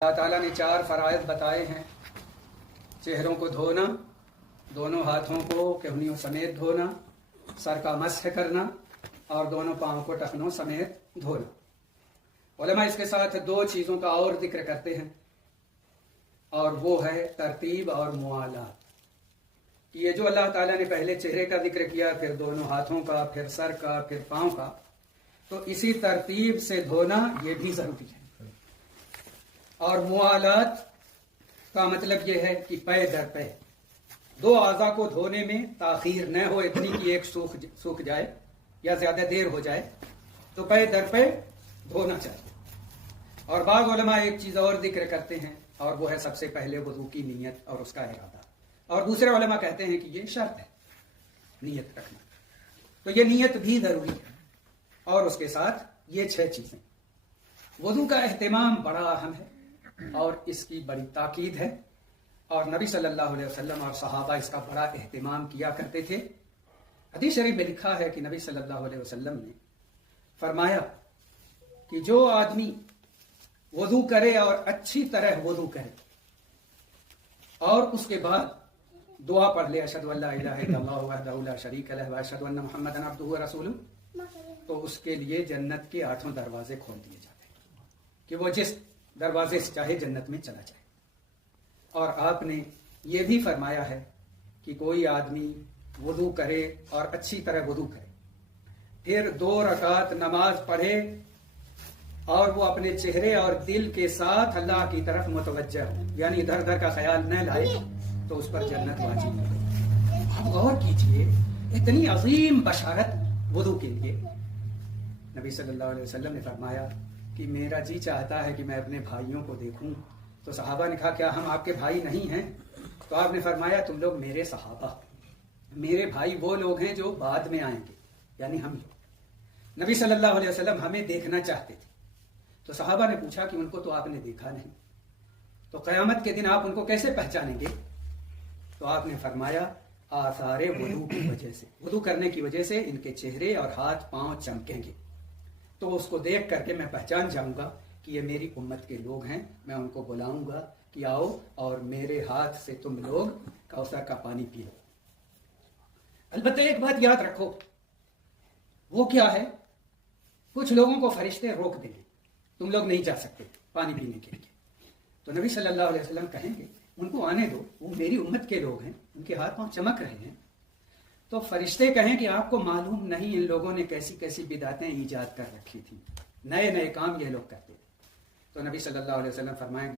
اللہ تعالیٰ نے 4 فرائض بتائے ہیں۔ چہروں کو دھونا، دونوں ہاتھوں کو کہنیوں سمیت دھونا، سر کا مسح کرنا اور دونوں پاؤں کو ٹخنوں سمیت دھونا۔ علماء اس کے ساتھ 2 چیزوں کا اور ذکر کرتے ہیں، اور وہ ہے ترتیب اور موالات۔ یہ جو اللہ تعالیٰ نے پہلے چہرے کا ذکر کیا، پھر دونوں ہاتھوں کا، پھر سر کا، پھر پاؤں کا، تو اسی ترتیب سے دھونا یہ بھی ضروری ہے۔ اور موالات کا مطلب یہ ہے کہ پے در پے 2 اعضاء کو دھونے میں تاخیر نہ ہو، اتنی کہ ایک سوکھ جائے یا زیادہ دیر ہو جائے، تو پے در پے دھونا چاہیے۔ اور بعض علماء ایک چیز اور ذکر کرتے ہیں، اور وہ ہے سب سے پہلے وضو کی نیت اور اس کا ارادہ، اور دوسرے علماء کہتے ہیں کہ یہ شرط ہے نیت رکھنا، تو یہ نیت بھی ضروری ہے۔ اور اس کے ساتھ یہ 6 چیزیں۔ وضو کا اہتمام بڑا اہم ہے اور اس کی بڑی تاکید ہے، اور نبی صلی اللہ علیہ وسلم اور صحابہ اس کا بڑا اہتمام کیا کرتے تھے۔ حدیث شریف میں لکھا ہے کہ نبی صلی اللہ علیہ وسلم نے فرمایا کہ جو آدمی وضو کرے اور اچھی طرح وضو کرے اور اس کے بعد دعا پڑھ لے، اشہد ان لا الہ الا اللہ وحدہ لا شریک لہ واشہد ان محمدا عبدہ ورسولہ، تو اس کے لیے جنت کے 8 دروازے کھول دیے جاتے ہیں کہ وہ جس دروازے سے چاہے جنت میں چلا جائے۔ اور آپ نے یہ بھی فرمایا ہے کہ کوئی آدمی وضو کرے اور اچھی طرح وضو کرے، پھر 2 رکعت نماز پڑھے اور وہ اپنے چہرے اور دل کے ساتھ اللہ کی طرف متوجہ ہو، یعنی ادھر ادھر کا خیال نہ لائے، تو اس پر جنت واجب ہے۔ آپ غور کیجئے، اتنی عظیم بشارت وضو کے لیے۔ نبی صلی اللہ علیہ وسلم نے فرمایا کہ میرا جی چاہتا ہے کہ میں اپنے بھائیوں کو دیکھوں، تو صحابہ نے کہا کیا ہم آپ کے بھائی نہیں ہیں؟ تو آپ نے فرمایا تم لوگ میرے صحابہ، میرے بھائی وہ لوگ ہیں جو بعد میں آئیں گے، یعنی ہم لوگ۔ نبی صلی اللہ علیہ وسلم ہمیں دیکھنا چاہتے تھے، تو صحابہ نے پوچھا کہ ان کو تو آپ نے دیکھا نہیں، تو قیامت کے دن آپ ان کو کیسے پہچانیں گے؟ تو آپ نے فرمایا آثار وضو کی وجہ سے، وضو کرنے کی وجہ سے ان کے چہرے اور ہاتھ پاؤں چمکیں گے، تو اس کو دیکھ کر کے میں پہچان جاؤں گا کہ یہ میری امت کے لوگ ہیں۔ میں ان کو بلاؤں گا کہ آؤ اور میرے ہاتھ سے تم لوگ کوثر کا پانی پی لو۔ البتہ ایک بات یاد رکھو، وہ کیا ہے؟ کچھ لوگوں کو فرشتے روک دیں گے، تم لوگ نہیں جا سکتے پانی پینے کے لیے، تو نبی صلی اللہ علیہ وسلم کہیں گے ان کو آنے دو، وہ میری امت کے لوگ ہیں، ان کے ہاتھ پاؤں چمک رہے ہیں۔ تو فرشتے کہیں کہ آپ کو معلوم نہیں ان لوگوں نے کیسی کیسی بدعتیں ایجاد کر رکھی تھیں، نئے نئے کام یہ لوگ کرتے تھے۔ تو نبی صلی اللہ علیہ وسلم فرمائیں